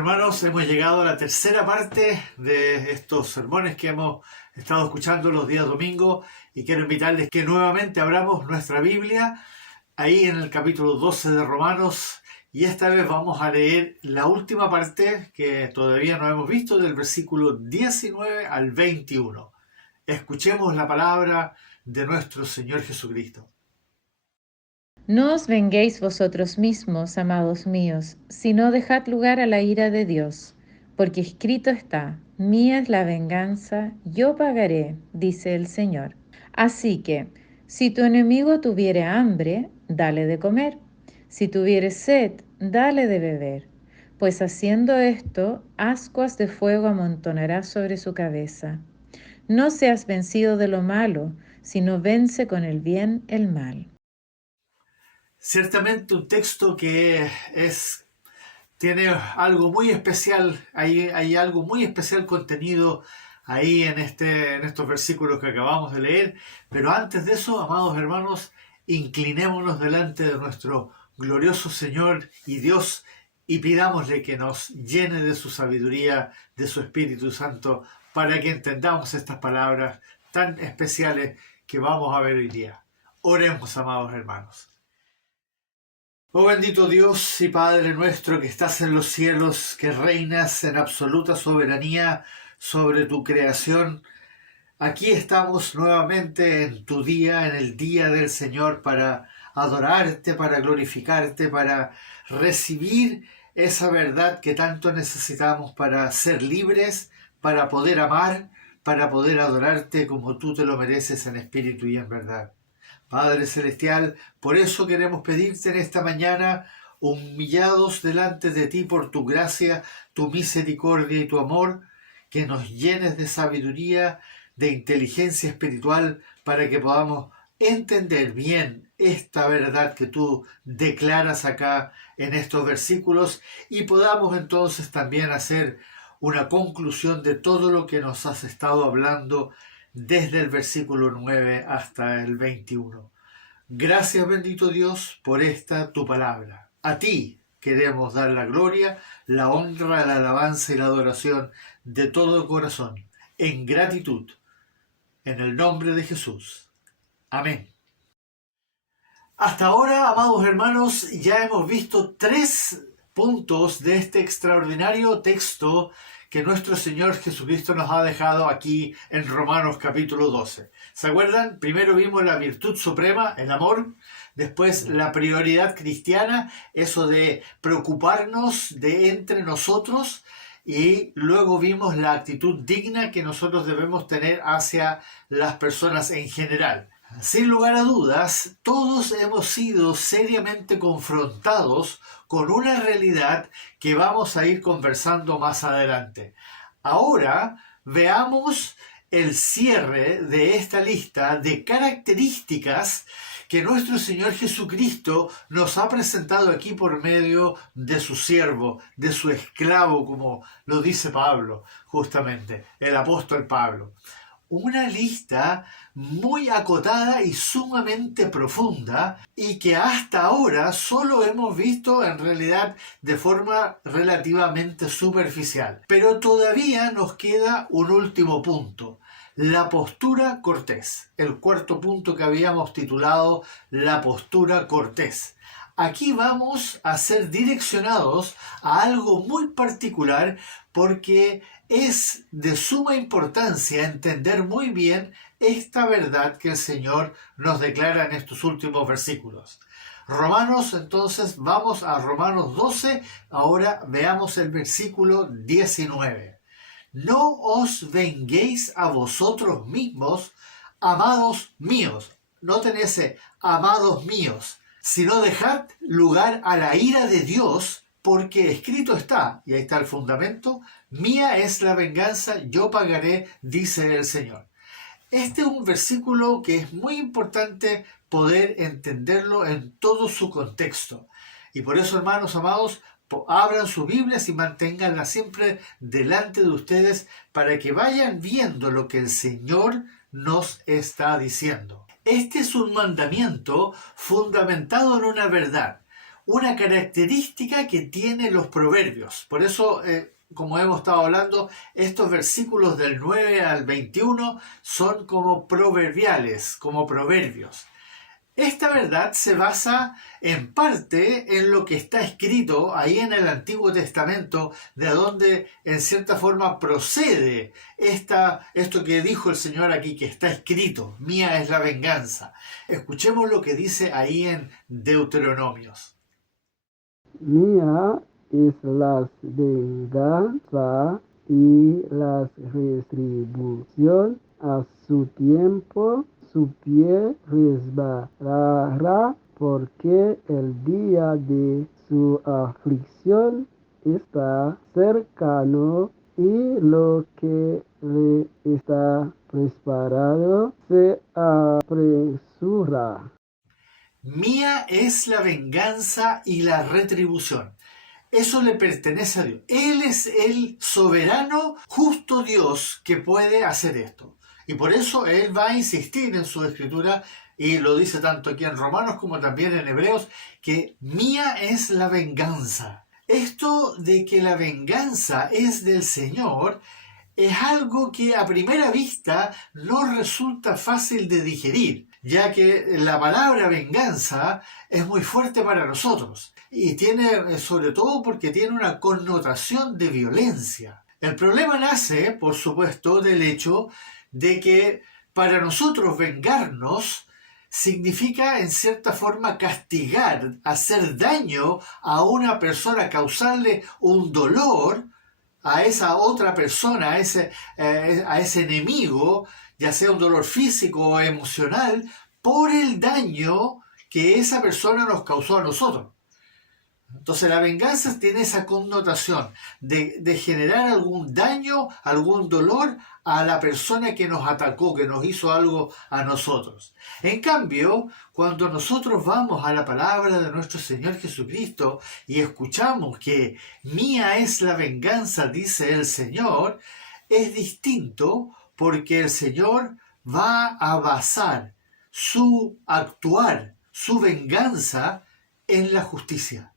hermanos, hemos llegado a la tercera parte de estos sermones que hemos estado escuchando los días domingos y quiero invitarles que nuevamente abramos nuestra Biblia ahí en el capítulo 12 de Romanos y esta vez vamos a leer la última parte que todavía no hemos visto del versículo 19 al 21. Escuchemos la palabra de nuestro Señor Jesucristo. No os venguéis vosotros mismos, amados míos, sino dejad lugar a la ira de Dios, porque escrito está, mía es la venganza, yo pagaré, dice el Señor. Así que, si tu enemigo tuviere hambre, dale de comer, si tuviere sed, dale de beber, pues haciendo esto, ascuas de fuego amontonarás sobre su cabeza. No seas vencido de lo malo, sino vence con el bien el mal. Ciertamente un texto que tiene algo muy especial, hay algo muy especial contenido ahí en estos versículos que acabamos de leer, pero antes de eso, amados hermanos, inclinémonos delante de nuestro glorioso Señor y Dios y pidámosle que nos llene de su sabiduría, de su Espíritu Santo, para que entendamos estas palabras tan especiales que vamos a ver hoy día. Oremos, amados hermanos. Oh bendito Dios y Padre nuestro que estás en los cielos, que reinas en absoluta soberanía sobre tu creación, aquí estamos nuevamente en tu día, en el día del Señor, para adorarte, para glorificarte, para recibir esa verdad que tanto necesitamos para ser libres, para poder amar, para poder adorarte como tú te lo mereces en espíritu y en verdad. Padre Celestial, por eso queremos pedirte en esta mañana, humillados delante de ti por tu gracia, tu misericordia y tu amor, que nos llenes de sabiduría, de inteligencia espiritual, para que podamos entender bien esta verdad que tú declaras acá en estos versículos y podamos entonces también hacer una conclusión de todo lo que nos has estado hablando desde el versículo 9 hasta el 21. Gracias, bendito Dios, por esta tu palabra. A ti queremos dar la gloria, la honra, la alabanza y la adoración de todo corazón, en gratitud, en el nombre de Jesús. Amén. Hasta ahora, amados hermanos, ya hemos visto 3 puntos de este extraordinario texto que nuestro Señor Jesucristo nos ha dejado aquí en Romanos capítulo 12. ¿Se acuerdan? Primero vimos la virtud suprema, el amor. Después la prioridad cristiana, eso de preocuparnos de entre nosotros. Y luego vimos la actitud digna que nosotros debemos tener hacia las personas en general. Sin lugar a dudas, todos hemos sido seriamente confrontados con una realidad que vamos a ir conversando más adelante. Ahora veamos el cierre de esta lista de características que nuestro Señor Jesucristo nos ha presentado aquí por medio de su siervo, de su esclavo, como lo dice Pablo, justamente, el apóstol Pablo. Una lista muy acotada y sumamente profunda y que hasta ahora solo hemos visto en realidad de forma relativamente superficial. Pero todavía nos queda un último punto, la postura cortés, el cuarto punto que habíamos titulado la postura cortés. Aquí vamos a ser direccionados a algo muy particular porque es de suma importancia entender muy bien esta verdad que el Señor nos declara en estos últimos versículos. Romanos, entonces, vamos a Romanos 12, ahora veamos el versículo 19. No os venguéis a vosotros mismos, amados míos. Noten ese, amados míos, sino dejad lugar a la ira de Dios, porque escrito está, y ahí está el fundamento, mía es la venganza, yo pagaré, dice el Señor. Este es un versículo que es muy importante poder entenderlo en todo su contexto. Y por eso, hermanos amados, abran sus Biblias y manténganlas siempre delante de ustedes para que vayan viendo lo que el Señor nos está diciendo. Este es un mandamiento fundamentado en una verdad. una característica que tienen los proverbios. Por eso, como hemos estado hablando, estos versículos del 9 al 21 son como proverbiales, como proverbios. Esta verdad se basa en parte en lo que está escrito ahí en el Antiguo Testamento, de donde en cierta forma procede esto que dijo el Señor aquí, que está escrito: mía es la venganza. Escuchemos lo que dice ahí en Deuteronomios. Mía es la venganza y la retribución a su tiempo. Su pie resbalará, porque el día de su aflicción está cercano, y lo que le está preparado se apresura. Mía es la venganza y la retribución. Eso le pertenece a Dios. Él es el soberano, justo Dios que puede hacer esto. Y por eso Él va a insistir en su escritura, y lo dice tanto aquí en Romanos como también en Hebreos, que mía es la venganza. Esto de que la venganza es del Señor es algo que a primera vista no resulta fácil de digerir, ya que la palabra venganza es muy fuerte para nosotros y tiene, sobre todo porque tiene una connotación de violencia. El problema nace, por supuesto, del hecho de que para nosotros vengarnos significa en cierta forma castigar, hacer daño a una persona, causarle un dolor a esa otra persona, a ese enemigo, ya sea un dolor físico o emocional, por el daño que esa persona nos causó a nosotros. Entonces la venganza tiene esa connotación de generar algún daño, algún dolor a la persona que nos atacó, que nos hizo algo a nosotros. En cambio, cuando nosotros vamos a la palabra de nuestro Señor Jesucristo y escuchamos que mía es la venganza, dice el Señor, es distinto, porque el Señor va a basar su actuar, su venganza en la justicia,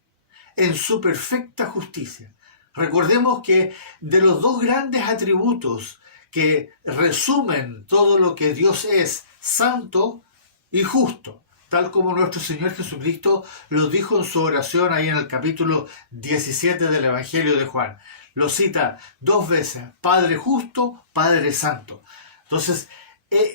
en su perfecta justicia. Recordemos que de los dos grandes atributos que resumen todo lo que Dios es, santo y justo, tal como nuestro Señor Jesucristo lo dijo en su oración ahí en el capítulo 17 del Evangelio de Juan. Lo cita dos veces: Padre justo, Padre santo. Entonces,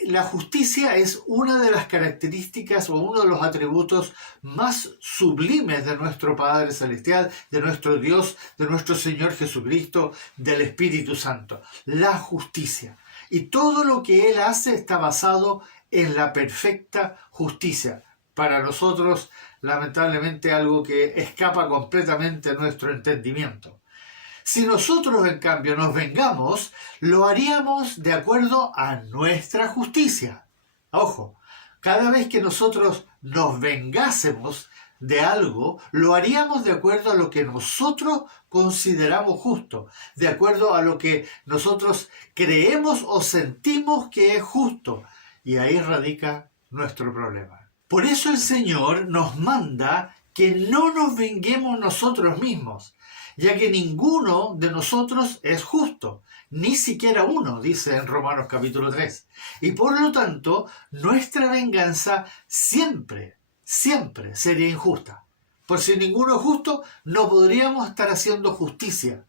la justicia es una de las características o uno de los atributos más sublimes de nuestro Padre Celestial, de nuestro Dios, de nuestro Señor Jesucristo, del Espíritu Santo. La justicia. Y todo lo que Él hace está basado en la perfecta justicia. Para nosotros, lamentablemente, algo que escapa completamente a nuestro entendimiento. Si nosotros, en cambio, nos vengamos, lo haríamos de acuerdo a nuestra justicia. Ojo, cada vez que nosotros nos vengásemos de algo, lo haríamos de acuerdo a lo que nosotros consideramos justo, de acuerdo a lo que nosotros creemos o sentimos que es justo. Y ahí radica nuestro problema. Por eso el Señor nos manda que no nos venguemos nosotros mismos, ya que ninguno de nosotros es justo, ni siquiera uno, dice en Romanos capítulo 3. Y por lo tanto, nuestra venganza siempre sería injusta. Por si ninguno es justo, no podríamos estar haciendo justicia.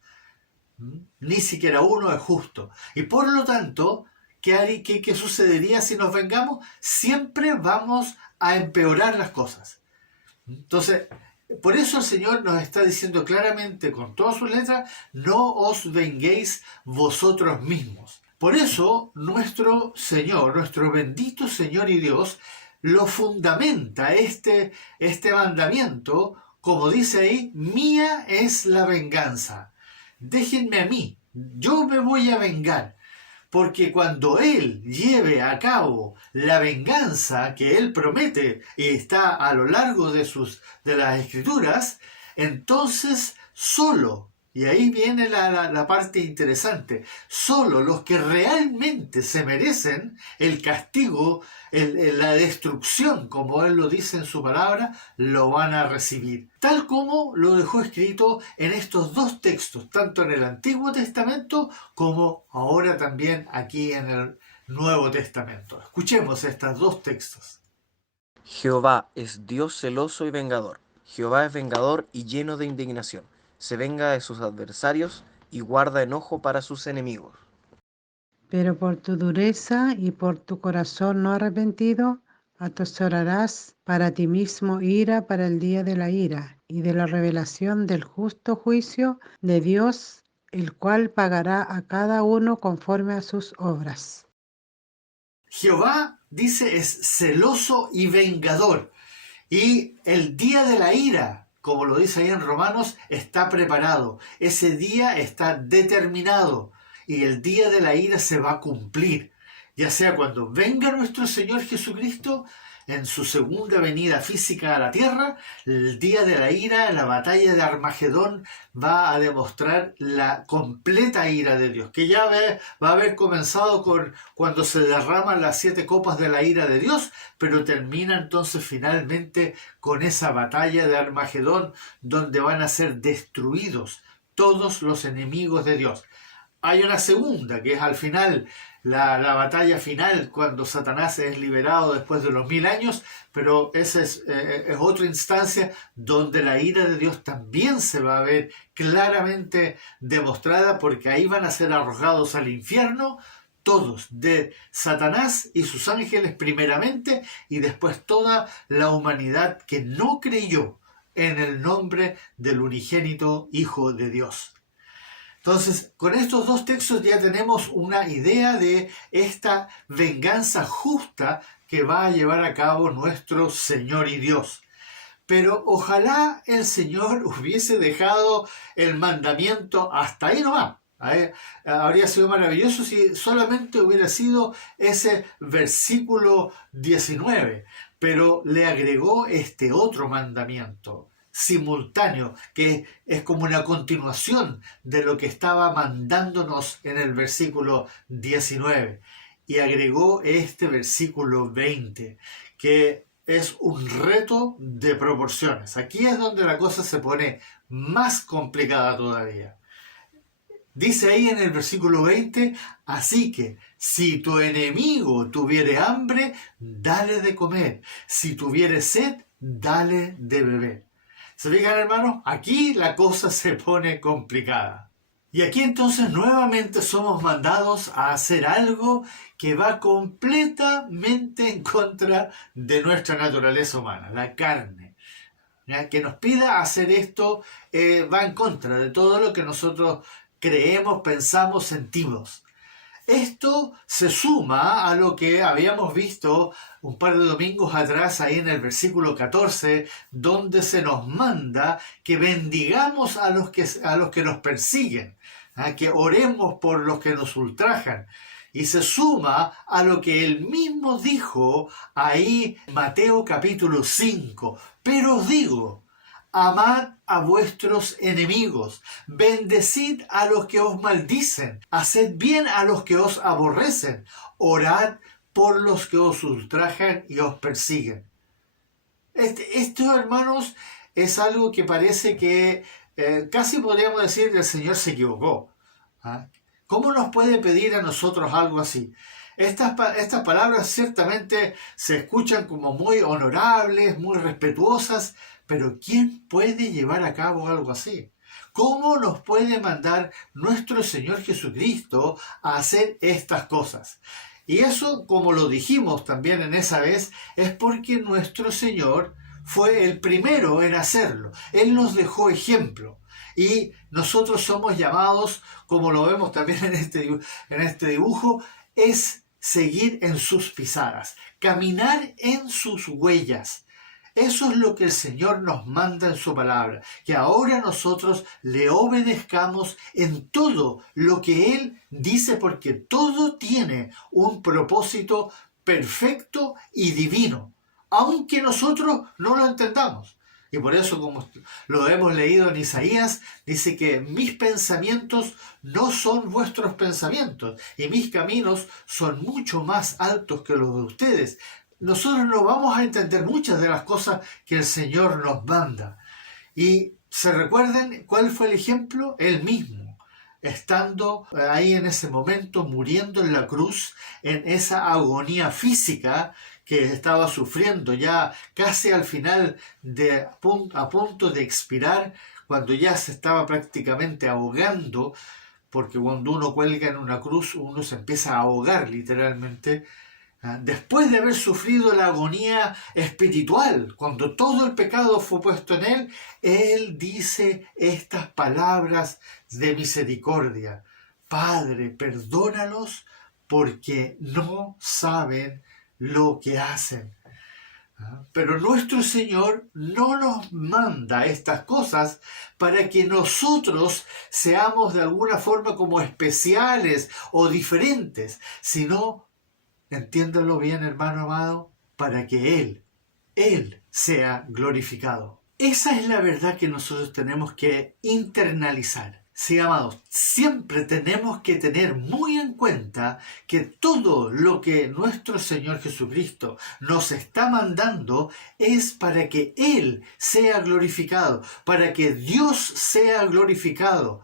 Ni siquiera uno es justo. Y por lo tanto, ¿qué sucedería si nos vengamos? Siempre vamos a empeorar las cosas. Entonces, por eso el Señor nos está diciendo claramente, con todas sus letras: no os venguéis vosotros mismos. Por eso nuestro Señor, nuestro bendito Señor y Dios, lo fundamenta este mandamiento, como dice ahí: mía es la venganza. Déjenme a mí, yo me voy a vengar. Porque cuando Él lleve a cabo la venganza que Él promete y está a lo largo de las Escrituras, entonces solo Y ahí viene la parte interesante. Solo los que realmente se merecen el castigo, la destrucción, como Él lo dice en su palabra, lo van a recibir. Tal como lo dejó escrito en estos dos textos, tanto en el Antiguo Testamento como ahora también aquí en el Nuevo Testamento. Escuchemos estos dos textos. Jehová es Dios celoso y vengador. Jehová es vengador y lleno de indignación. Se venga de sus adversarios y guarda enojo para sus enemigos. Pero por tu dureza y por tu corazón no arrepentido, atesorarás para ti mismo ira para el día de la ira y de la revelación del justo juicio de Dios, el cual pagará a cada uno conforme a sus obras. Jehová, dice, es celoso y vengador. Y el día de la ira, como lo dice ahí en Romanos, está preparado. Ese día está determinado. Y el día de la ira se va a cumplir. Ya sea cuando venga nuestro Señor Jesucristo en su segunda venida física a la tierra, el día de la ira, la batalla de Armagedón, va a demostrar la completa ira de Dios, que ya va a haber comenzado cuando se derraman las 7 copas de la ira de Dios, pero termina entonces finalmente con esa batalla de Armagedón, donde van a ser destruidos todos los enemigos de Dios. Hay una segunda, que es al final, la batalla final, cuando Satanás es liberado después de los 1000 años, pero esa es otra instancia donde la ira de Dios también se va a ver claramente demostrada, porque ahí van a ser arrojados al infierno todos, de Satanás y sus ángeles primeramente, y después toda la humanidad que no creyó en el nombre del unigénito Hijo de Dios. Entonces, con estos dos textos ya tenemos una idea de esta venganza justa que va a llevar a cabo nuestro Señor y Dios. Pero ojalá el Señor hubiese dejado el mandamiento hasta ahí nomás. Habría sido maravilloso si solamente hubiera sido ese versículo 19, pero le agregó este otro mandamiento simultáneo, que es como una continuación de lo que estaba mandándonos en el versículo 19, y agregó este versículo 20, que es un reto de proporciones. Aquí es donde la cosa se pone más complicada todavía. Dice ahí en el versículo 20, así que si tu enemigo tuviere hambre, dale de comer, si tuviere sed, dale de beber. ¿Se fijan, hermanos? Aquí la cosa se pone complicada. Y aquí entonces nuevamente somos mandados a hacer algo que va completamente en contra de nuestra naturaleza humana, la carne. Que nos pida hacer esto va en contra de todo lo que nosotros creemos, pensamos, sentimos. Esto se suma a lo que habíamos visto un par de domingos atrás ahí en el versículo 14, donde se nos manda que bendigamos a los que nos persiguen, que oremos por los que nos ultrajan. Y se suma a lo que él mismo dijo ahí en Mateo capítulo 5. Pero os digo, amad a vuestros enemigos, bendecid a los que os maldicen, haced bien a los que os aborrecen, orad por los que os ultrajan y os persiguen. Esto, hermanos, es algo que parece que casi podríamos decir que el Señor se equivocó. ¿Cómo nos puede pedir a nosotros algo así? Estas palabras ciertamente se escuchan como muy honorables, muy respetuosas, pero ¿quién puede llevar a cabo algo así? ¿Cómo nos puede mandar nuestro Señor Jesucristo a hacer estas cosas? Y eso, como lo dijimos también en esa vez, es porque nuestro Señor fue el primero en hacerlo. Él nos dejó ejemplo. Y nosotros somos llamados, como lo vemos también en este dibujo, es seguir en sus pisadas, caminar en sus huellas. Eso es lo que el Señor nos manda en su palabra, que ahora nosotros le obedezcamos en todo lo que Él dice, porque todo tiene un propósito perfecto y divino, aunque nosotros no lo entendamos. Y por eso, como lo hemos leído en Isaías, dice que mis pensamientos no son vuestros pensamientos y mis caminos son mucho más altos que los de ustedes. Nosotros no vamos a entender muchas de las cosas que el Señor nos manda. Y se recuerden cuál fue el ejemplo, él mismo, estando ahí en ese momento, muriendo en la cruz, en esa agonía física que estaba sufriendo ya casi al final, a punto de expirar, cuando ya se estaba prácticamente ahogando, porque cuando uno cuelga en una cruz uno se empieza a ahogar literalmente. Después de haber sufrido la agonía espiritual, cuando todo el pecado fue puesto en él dice estas palabras de misericordia: Padre, perdónalos porque no saben lo que hacen. Pero nuestro Señor no nos manda estas cosas para que nosotros seamos de alguna forma como especiales o diferentes, sino, entiéndalo bien, hermano amado, para que Él sea glorificado. Esa es la verdad que nosotros tenemos que internalizar. Sí, amados, siempre tenemos que tener muy en cuenta que todo lo que nuestro Señor Jesucristo nos está mandando es para que Él sea glorificado, para que Dios sea glorificado.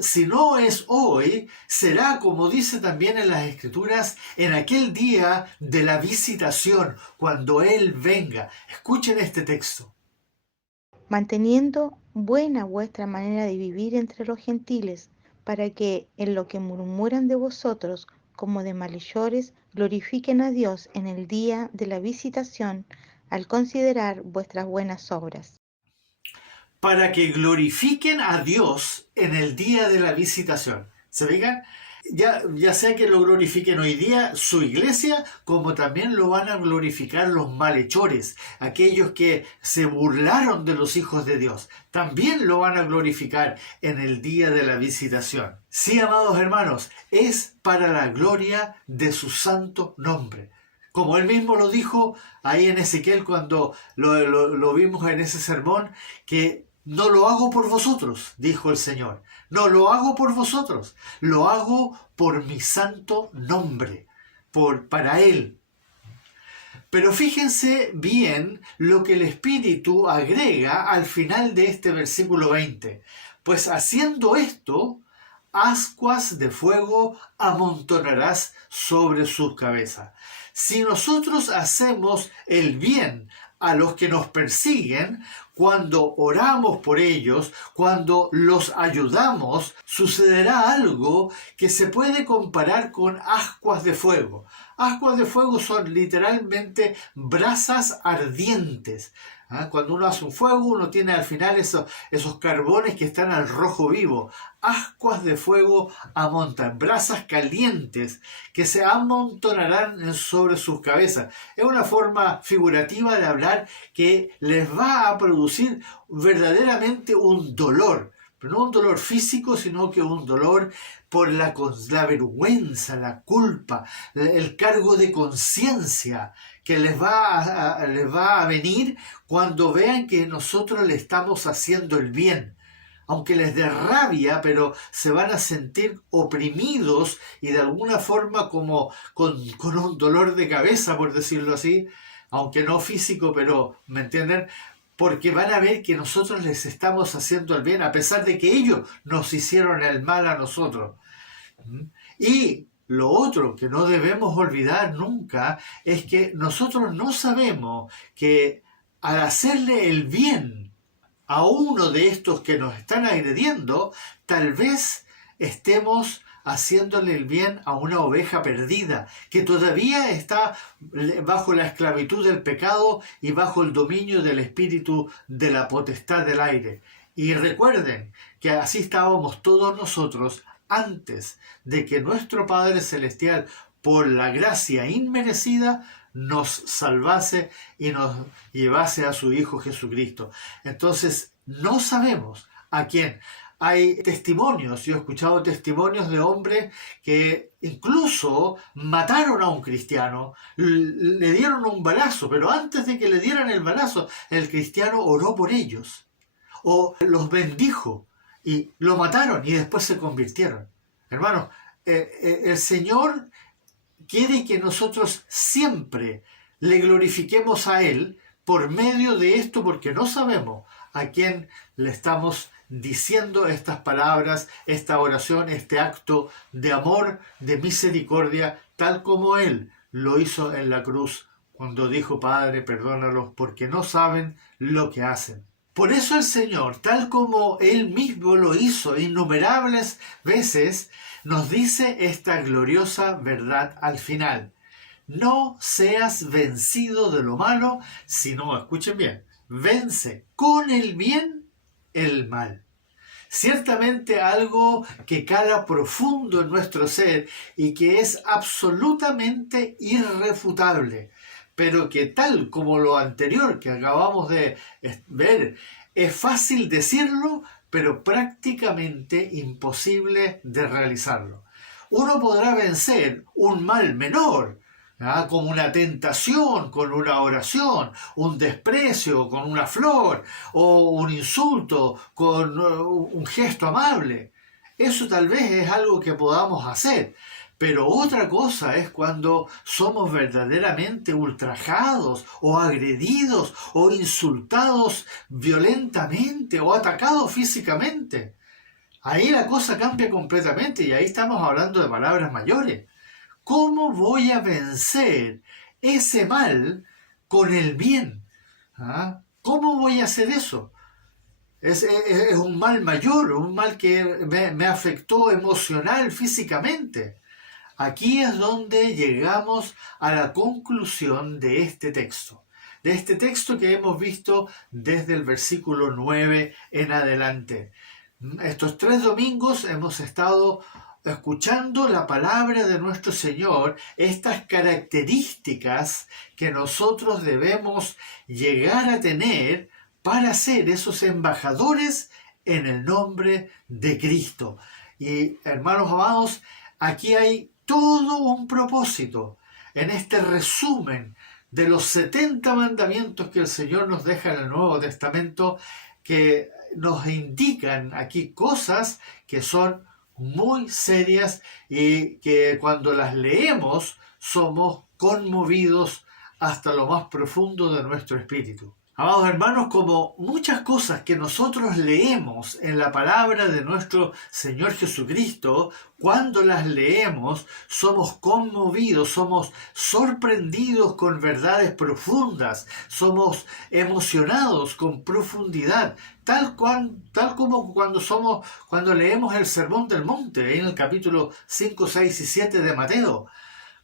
Si no es hoy, será, como dice también en las Escrituras, en aquel día de la visitación, cuando Él venga. Escuchen este texto. Manteniendo buena vuestra manera de vivir entre los gentiles, para que en lo que murmuran de vosotros como de malhechores, glorifiquen a Dios en el día de la visitación, al considerar vuestras buenas obras. Para que glorifiquen a Dios en el día de la visitación. ¿Se fijan? Ya sea que lo glorifiquen hoy día su iglesia, como también lo van a glorificar los malhechores, aquellos que se burlaron de los hijos de Dios. También lo van a glorificar en el día de la visitación. Sí, amados hermanos, es para la gloria de su santo nombre. Como él mismo lo dijo ahí en Ezequiel cuando lo vimos en ese sermón, que no lo hago por vosotros, dijo el Señor. No lo hago por vosotros, lo hago por mi santo nombre, para Él. Pero fíjense bien lo que el Espíritu agrega al final de este versículo 20. Pues haciendo esto, ascuas de fuego amontonarás sobre sus cabezas. Si nosotros hacemos el bien a los que nos persiguen, cuando oramos por ellos, cuando los ayudamos, sucederá algo que se puede comparar con ascuas de fuego. Ascuas de fuego son literalmente brasas ardientes. Cuando uno hace un fuego, uno tiene al final esos carbones que están al rojo vivo. Ascuas de fuego amontan, brasas calientes que se amontonarán sobre sus cabezas. Es una forma figurativa de hablar que les va a producir verdaderamente un dolor. Pero no un dolor físico, sino que un dolor por la vergüenza, la culpa, el cargo de conciencia que les va a venir cuando vean que nosotros le estamos haciendo el bien. Aunque les dé rabia, pero se van a sentir oprimidos y de alguna forma como con un dolor de cabeza, por decirlo así, aunque no físico, pero ¿me entienden? Porque van a ver que nosotros les estamos haciendo el bien, a pesar de que ellos nos hicieron el mal a nosotros. Y lo otro que no debemos olvidar nunca es que nosotros no sabemos que al hacerle el bien a uno de estos que nos están agrediendo, tal vez estemos haciéndole el bien a una oveja perdida, que todavía está bajo la esclavitud del pecado y bajo el dominio del espíritu de la potestad del aire. Y recuerden que así estábamos todos nosotros antes de que nuestro Padre Celestial, por la gracia inmerecida, nos salvase y nos llevase a su Hijo Jesucristo. Entonces, no sabemos a quien hay testimonios, yo he escuchado testimonios de hombres que incluso mataron a un cristiano, le dieron un balazo, pero antes de que le dieran el balazo, el cristiano oró por ellos o los bendijo y lo mataron y después se convirtieron. Hermanos, el Señor quiere que nosotros siempre le glorifiquemos a Él por medio de esto, porque no sabemos a quién le estamos diciendo estas palabras, esta oración, este acto de amor, de misericordia, tal como Él lo hizo en la cruz cuando dijo: Padre, perdónalos porque no saben lo que hacen. Por eso el Señor, tal como Él mismo lo hizo innumerables veces, nos dice esta gloriosa verdad al final: no seas vencido de lo malo, sino, escuchen bien, vence con el bien el mal. Ciertamente algo que cala profundo en nuestro ser y que es absolutamente irrefutable, pero que, tal como lo anterior que acabamos de ver, es fácil decirlo, pero prácticamente imposible de realizarlo. Uno podrá vencer un mal menor, como una tentación, con una oración, un desprecio, con una flor, o un insulto, con un gesto amable. Eso tal vez es algo que podamos hacer, pero otra cosa es cuando somos verdaderamente ultrajados, o agredidos, o insultados violentamente, o atacados físicamente. Ahí la cosa cambia completamente y ahí estamos hablando de palabras mayores. ¿Cómo voy a vencer ese mal con el bien? ¿Cómo voy a hacer eso? Es un mal mayor, un mal que me afectó emocional, físicamente. Aquí es donde llegamos a la conclusión de este texto que hemos visto desde el versículo 9 en adelante. Estos 3 domingos hemos estado escuchando la palabra de nuestro Señor, estas características que nosotros debemos llegar a tener para ser esos embajadores en el nombre de Cristo. Y, hermanos amados, aquí hay todo un propósito en este resumen de los 70 mandamientos que el Señor nos deja en el Nuevo Testamento, que nos indican aquí cosas que son muy serias y que cuando las leemos somos conmovidos hasta lo más profundo de nuestro espíritu. Amados hermanos, como muchas cosas que nosotros leemos en la palabra de nuestro Señor Jesucristo, cuando las leemos somos conmovidos, somos sorprendidos con verdades profundas, somos emocionados con profundidad, tal como cuando leemos el Sermón del Monte en el capítulo 5, 6 y 7 de Mateo.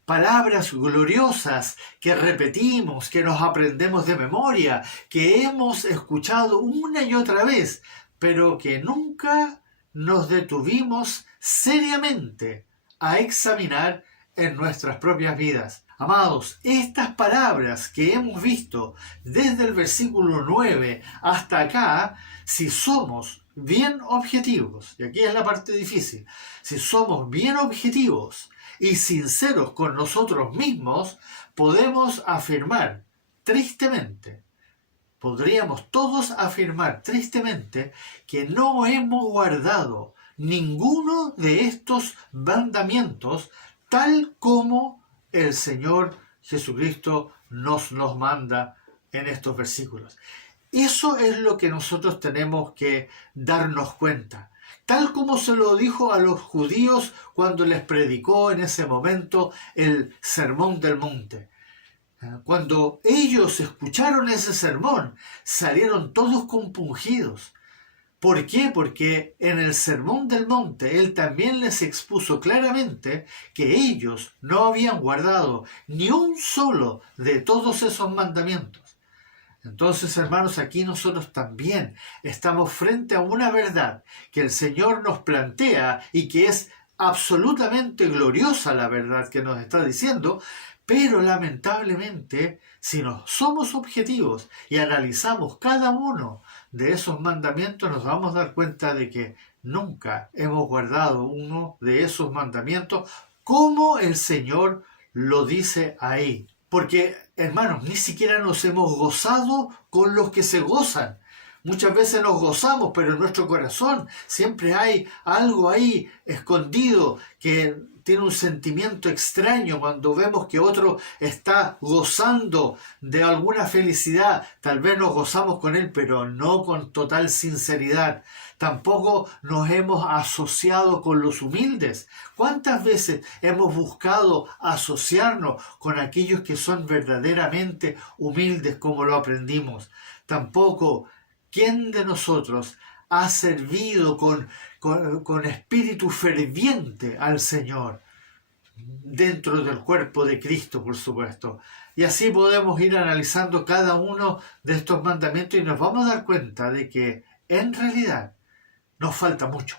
Palabras gloriosas que repetimos, que nos aprendemos de memoria, que hemos escuchado una y otra vez, pero que nunca nos detuvimos seriamente a examinar en nuestras propias vidas. Amados, estas palabras que hemos visto desde el versículo 9 hasta acá, si somos bien objetivos, y aquí es la parte difícil, si somos bien objetivos y sinceros con nosotros mismos, podemos afirmar tristemente, podríamos todos afirmar tristemente que no hemos guardado ninguno de estos mandamientos tal como el Señor Jesucristo nos manda en estos versículos. Eso es lo que nosotros tenemos que darnos cuenta. Tal como se lo dijo a los judíos cuando les predicó en ese momento el Sermón del Monte. Cuando ellos escucharon ese sermón, salieron todos compungidos. ¿Por qué? Porque en el Sermón del Monte Él también les expuso claramente que ellos no habían guardado ni un solo de todos esos mandamientos. Entonces, hermanos, aquí nosotros también estamos frente a una verdad que el Señor nos plantea y que es absolutamente gloriosa la verdad que nos está diciendo, Pero lamentablemente, si no somos objetivos y analizamos cada uno de esos mandamientos, nos vamos a dar cuenta de que nunca hemos guardado uno de esos mandamientos como el Señor lo dice ahí. Porque, hermanos, ni siquiera nos hemos gozado con los que se gozan. Muchas veces nos gozamos, pero en nuestro corazón siempre hay algo ahí escondido que tiene un sentimiento extraño cuando vemos que otro está gozando de alguna felicidad. Tal vez nos gozamos con él, pero no con total sinceridad. Tampoco nos hemos asociado con los humildes. ¿Cuántas veces hemos buscado asociarnos con aquellos que son verdaderamente humildes como lo aprendimos? Tampoco, ¿quién de nosotros ha servido con espíritu ferviente al Señor? Dentro del cuerpo de Cristo, por supuesto. Y así podemos ir analizando cada uno de estos mandamientos y nos vamos a dar cuenta de que en realidad nos falta mucho.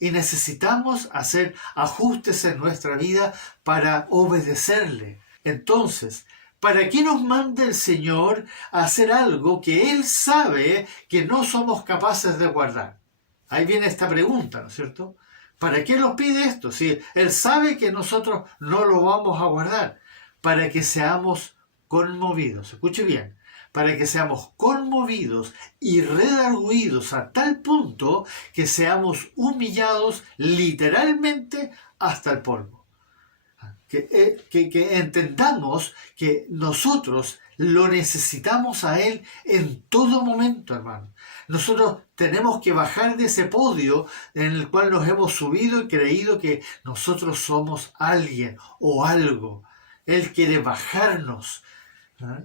Y necesitamos hacer ajustes en nuestra vida para obedecerle. Entonces, ¿para qué nos manda el Señor a hacer algo que Él sabe que no somos capaces de guardar? Ahí viene esta pregunta, ¿no es cierto? ¿Para qué nos pide esto? Si Él sabe que nosotros no lo vamos a guardar. Para que seamos conmovidos. Escuche bien. Para que seamos conmovidos y redarguidos a tal punto que seamos humillados literalmente hasta el polvo. Que entendamos que nosotros lo necesitamos a Él en todo momento, hermano. Nosotros tenemos que bajar de ese podio en el cual nos hemos subido y creído que nosotros somos alguien o algo. Él quiere bajarnos.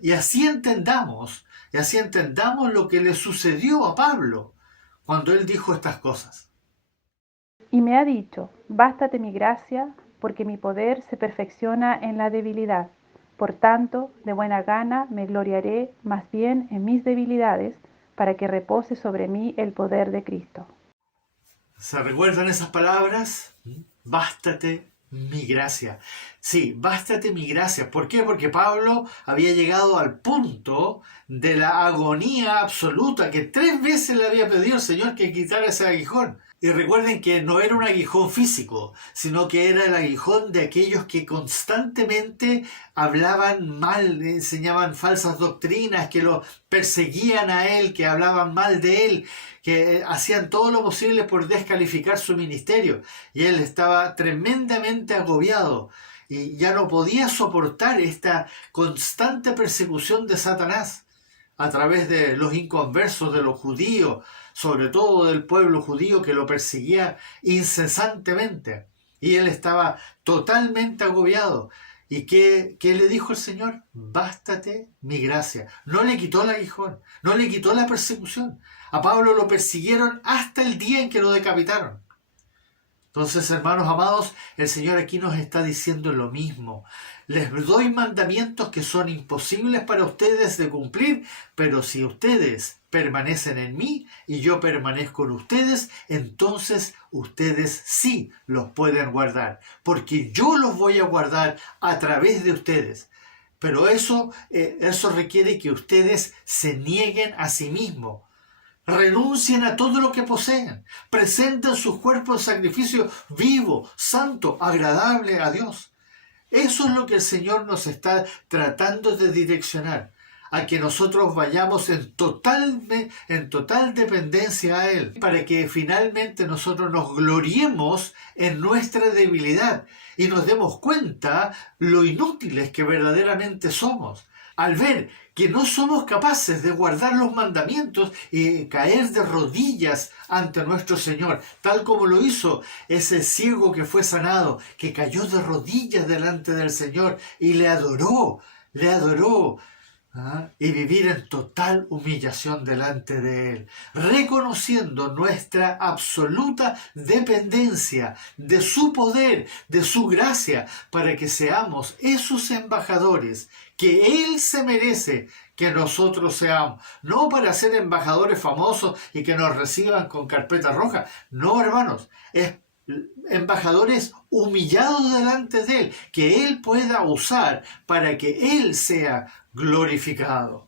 Y así entendamos lo que le sucedió a Pablo cuando él dijo estas cosas. Y me ha dicho, bástate mi gracia, porque mi poder se perfecciona en la debilidad. Por tanto, de buena gana me gloriaré más bien en mis debilidades, para que repose sobre mí el poder de Cristo. ¿Se recuerdan esas palabras? Bástate mi gracia. Sí, bástate mi gracia. ¿Por qué? Porque Pablo había llegado al punto de la agonía absoluta que 3 veces le había pedido al Señor que quitara ese aguijón. Y recuerden que no era un aguijón físico, sino que era el aguijón de aquellos que constantemente hablaban mal, enseñaban falsas doctrinas, que lo perseguían a él, que hablaban mal de él, que hacían todo lo posible por descalificar su ministerio. Y él estaba tremendamente agobiado y ya no podía soportar esta constante persecución de Satanás a través de los inconversos, de los judíos, sobre todo del pueblo judío que lo perseguía incesantemente. Y él estaba totalmente agobiado. ¿Y qué le dijo el Señor? Bástate mi gracia. No le quitó el aguijón, no le quitó la persecución. A Pablo lo persiguieron hasta el día en que lo decapitaron. Entonces, hermanos amados, el Señor aquí nos está diciendo lo mismo. Les doy mandamientos que son imposibles para ustedes de cumplir, pero si ustedes permanecen en mí y yo permanezco en ustedes, entonces ustedes sí los pueden guardar, porque yo los voy a guardar a través de ustedes. Pero eso requiere que ustedes se nieguen a sí mismos. Renuncien a todo lo que poseen. Presenten sus cuerpos en sacrificio vivo, santo, agradable a Dios. Eso es lo que el Señor nos está tratando de direccionar, a que nosotros vayamos en total dependencia a Él, para que finalmente nosotros nos gloriemos en nuestra debilidad y nos demos cuenta lo inútiles que verdaderamente somos. Al ver que no somos capaces de guardar los mandamientos y caer de rodillas ante nuestro Señor, tal como lo hizo ese ciego que fue sanado, que cayó de rodillas delante del Señor y le adoró, y vivir en total humillación delante de Él, reconociendo nuestra absoluta dependencia de su poder, de su gracia, para que seamos esos embajadores que Él se merece que nosotros seamos, no para ser embajadores famosos y que nos reciban con carpeta roja, no, hermanos, es embajadores humillados delante de Él, que Él pueda usar para que Él sea glorificado.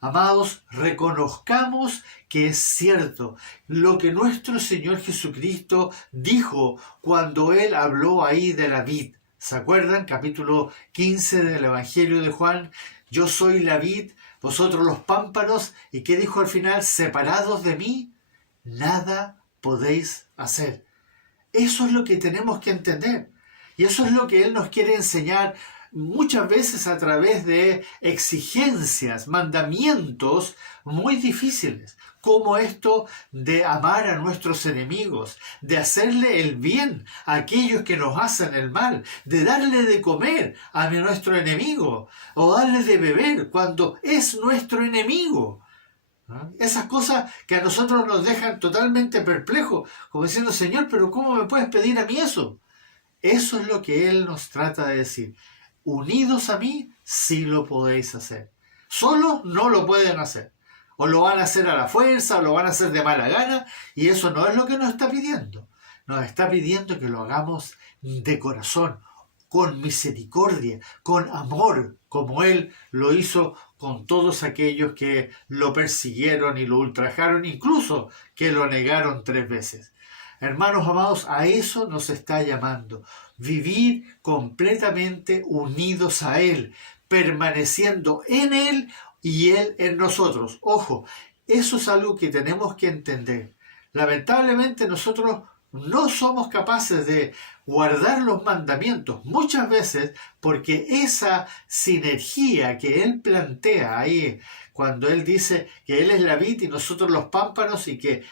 Amados, reconozcamos que es cierto lo que nuestro Señor Jesucristo dijo cuando Él habló ahí de la vid. ¿Se acuerdan? Capítulo 15 del Evangelio de Juan. Yo soy la vid, vosotros los pámpanos. ¿Y qué dijo al final? Separados de mí, nada podéis hacer. Eso es lo que tenemos que entender. Y eso es lo que Él nos quiere enseñar muchas veces a través de exigencias, mandamientos muy difíciles, como esto de amar a nuestros enemigos, de hacerle el bien a aquellos que nos hacen el mal, de darle de comer a nuestro enemigo o darle de beber cuando es nuestro enemigo. Esas cosas que a nosotros nos dejan totalmente perplejos, como diciendo, Señor, pero ¿cómo me puedes pedir a mí eso? Eso es lo que Él nos trata de decir. Unidos a mí, sí lo podéis hacer. Solos no lo pueden hacer. O lo van a hacer a la fuerza, o lo van a hacer de mala gana, y eso no es lo que nos está pidiendo. Nos está pidiendo que lo hagamos de corazón, con misericordia, con amor, como Él lo hizo con todos aquellos que lo persiguieron y lo ultrajaron, incluso que lo negaron 3 veces. Hermanos amados, a eso nos está llamando. Vivir completamente unidos a Él, permaneciendo en Él y Él en nosotros. Ojo, eso es algo que tenemos que entender. Lamentablemente nosotros no somos capaces de guardar los mandamientos muchas veces porque esa sinergia que Él plantea ahí, cuando Él dice que Él es la vid y nosotros los pámpanos y que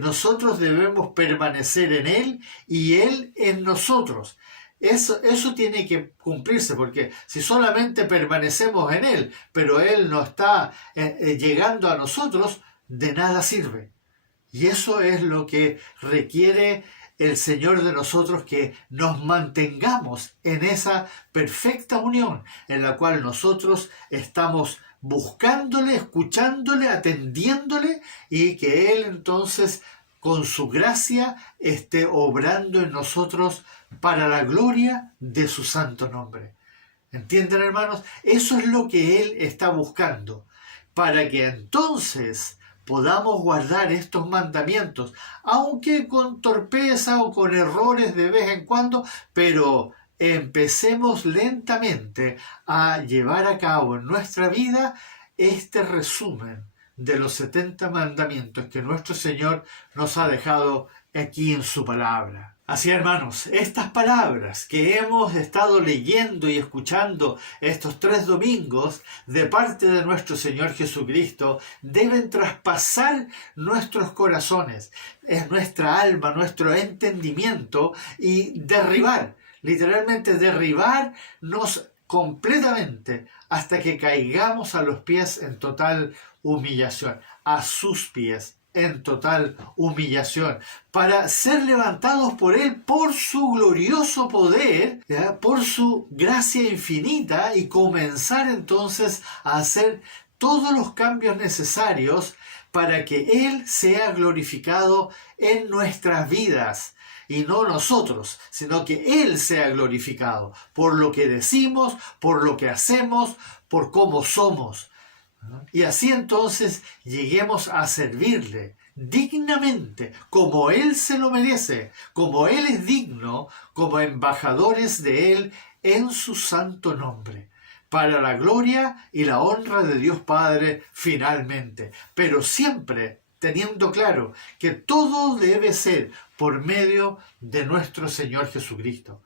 nosotros debemos permanecer en Él y Él en nosotros. Eso tiene que cumplirse, porque si solamente permanecemos en Él, pero Él no está llegando a nosotros, de nada sirve. Y eso es lo que requiere el Señor de nosotros, que nos mantengamos en esa perfecta unión en la cual nosotros estamos buscándole, escuchándole, atendiéndole, y que Él entonces con su gracia esté obrando en nosotros para la gloria de su santo nombre. ¿Entienden, hermanos? Eso es lo que Él está buscando, para que entonces podamos guardar estos mandamientos, aunque con torpeza o con errores de vez en cuando, pero empecemos lentamente a llevar a cabo en nuestra vida este resumen de los 70 mandamientos que nuestro Señor nos ha dejado aquí en su palabra. Así, hermanos, estas palabras que hemos estado leyendo y escuchando estos 3 domingos de parte de nuestro Señor Jesucristo deben traspasar nuestros corazones, es nuestra alma, nuestro entendimiento, y derribar, literalmente derribarnos completamente hasta que caigamos a los pies en total humillación, a sus pies en total humillación, para ser levantados por Él, por su glorioso poder, por su gracia infinita, y comenzar entonces a hacer todos los cambios necesarios para que Él sea glorificado en nuestras vidas. Y no nosotros, sino que Él sea glorificado por lo que decimos, por lo que hacemos, por cómo somos. Y así entonces lleguemos a servirle dignamente, como Él se lo merece, como Él es digno, como embajadores de Él en su santo nombre, para la gloria y la honra de Dios Padre finalmente, pero siempre teniendo claro que todo debe ser por medio de nuestro Señor Jesucristo.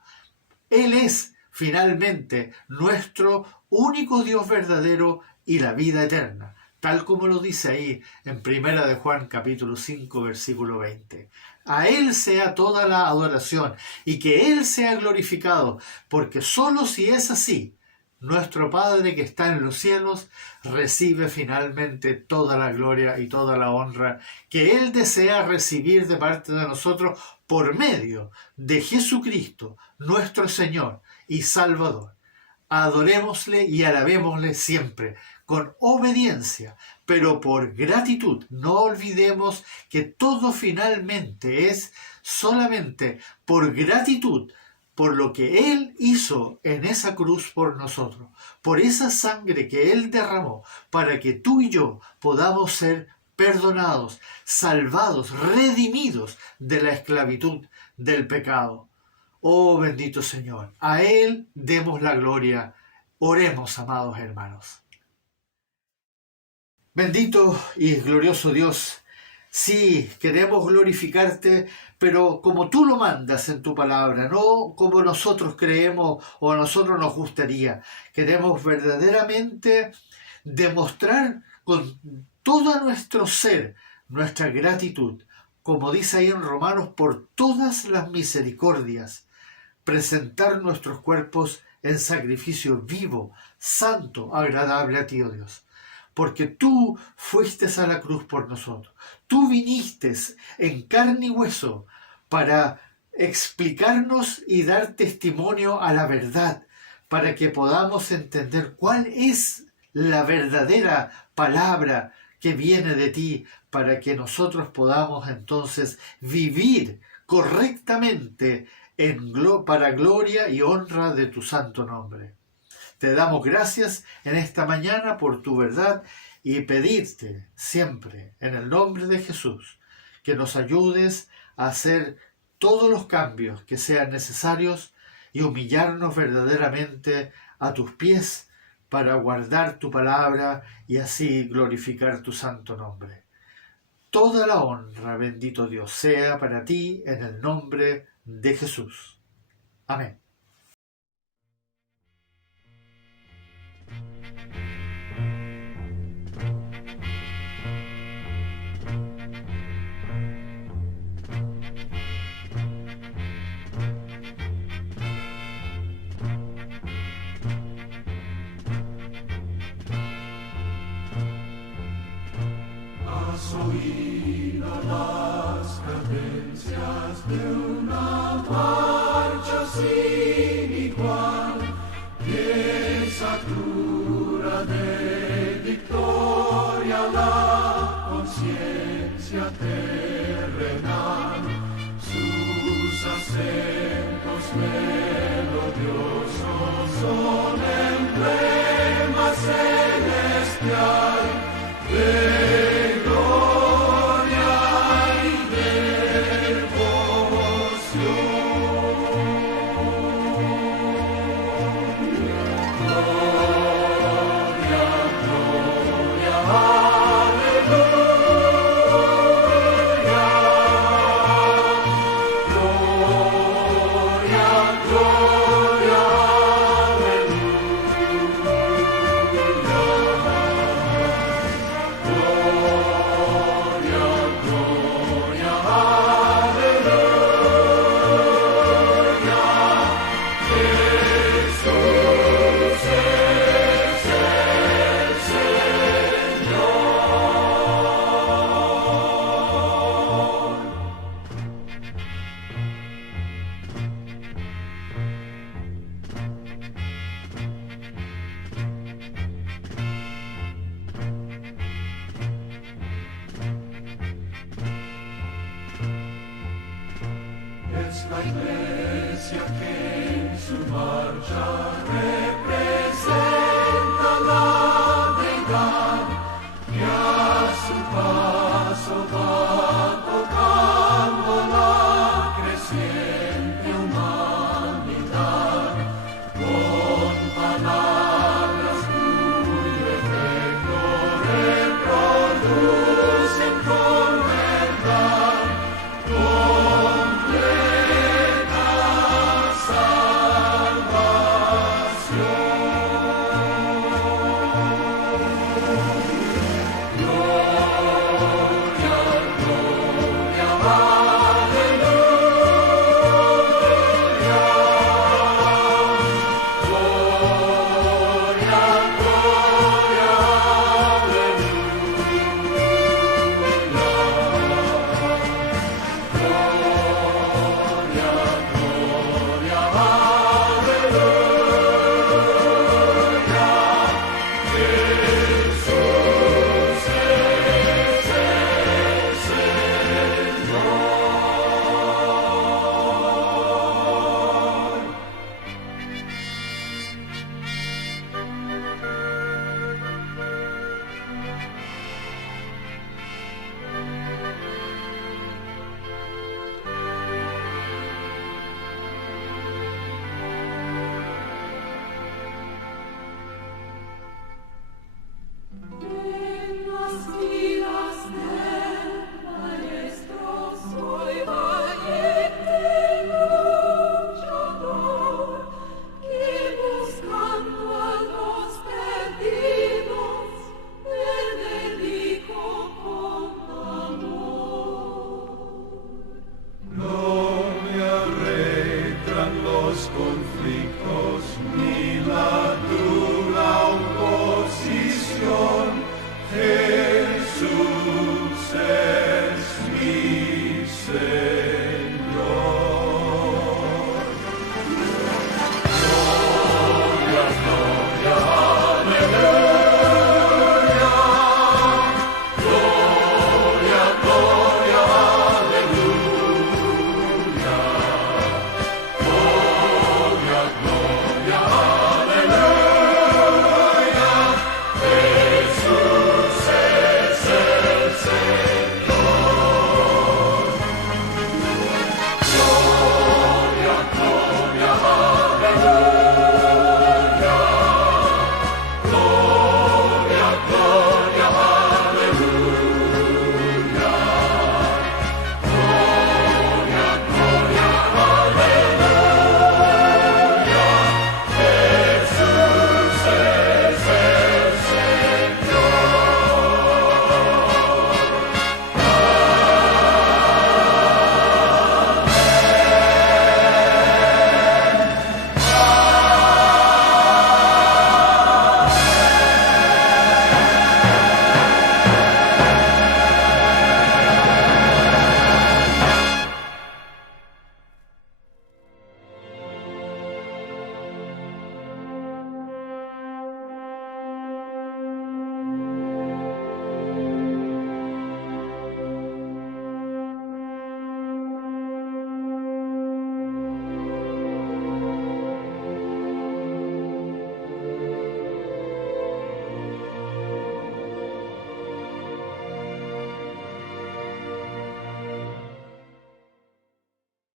Él es finalmente nuestro único Dios verdadero y la vida eterna, tal como lo dice ahí en 1 de Juan capítulo 5 versículo 20. A Él sea toda la adoración y que Él sea glorificado, porque solo si es así, nuestro Padre que está en los cielos recibe finalmente toda la gloria y toda la honra que Él desea recibir de parte de nosotros por medio de Jesucristo, nuestro Señor y Salvador. adorémosle y alabémosle siempre, con obediencia, pero por gratitud. No olvidemos que todo finalmente es solamente por gratitud, por lo que Él hizo en esa cruz por nosotros, por esa sangre que Él derramó, para que tú y yo podamos ser perdonados, salvados, redimidos de la esclavitud del pecado. Oh bendito Señor, a Él demos la gloria. Oremos, amados hermanos. Bendito y glorioso Dios, sí, queremos glorificarte, pero como tú lo mandas en tu palabra, no como nosotros creemos o a nosotros nos gustaría. Queremos verdaderamente demostrar con todo nuestro ser nuestra gratitud, como dice ahí en Romanos, por todas las misericordias, presentar nuestros cuerpos en sacrificio vivo, santo, agradable a ti, oh Dios. Porque tú fuiste a la cruz por nosotros. Tú viniste en carne y hueso para explicarnos y dar testimonio a la verdad, para que podamos entender cuál es la verdadera palabra que viene de ti, para que nosotros podamos entonces vivir correctamente para gloria y honra de tu santo nombre. Te damos gracias en esta mañana por tu verdad y pedirte siempre en el nombre de Jesús que nos ayudes a hacer todos los cambios que sean necesarios y humillarnos verdaderamente a tus pies para guardar tu palabra y así glorificar tu santo nombre. Toda la honra, bendito Dios, sea para ti en el nombre de Jesús. Amén. Has oído las cadencias de una marcha sin igual, que satura de victoria la conciencia terrenal. Sus acentos melodiosos son emblema celestial de gloria y devoción. Gloria, gloria, aleluya. Gloria, gloria, Es la iglesia que en su marcha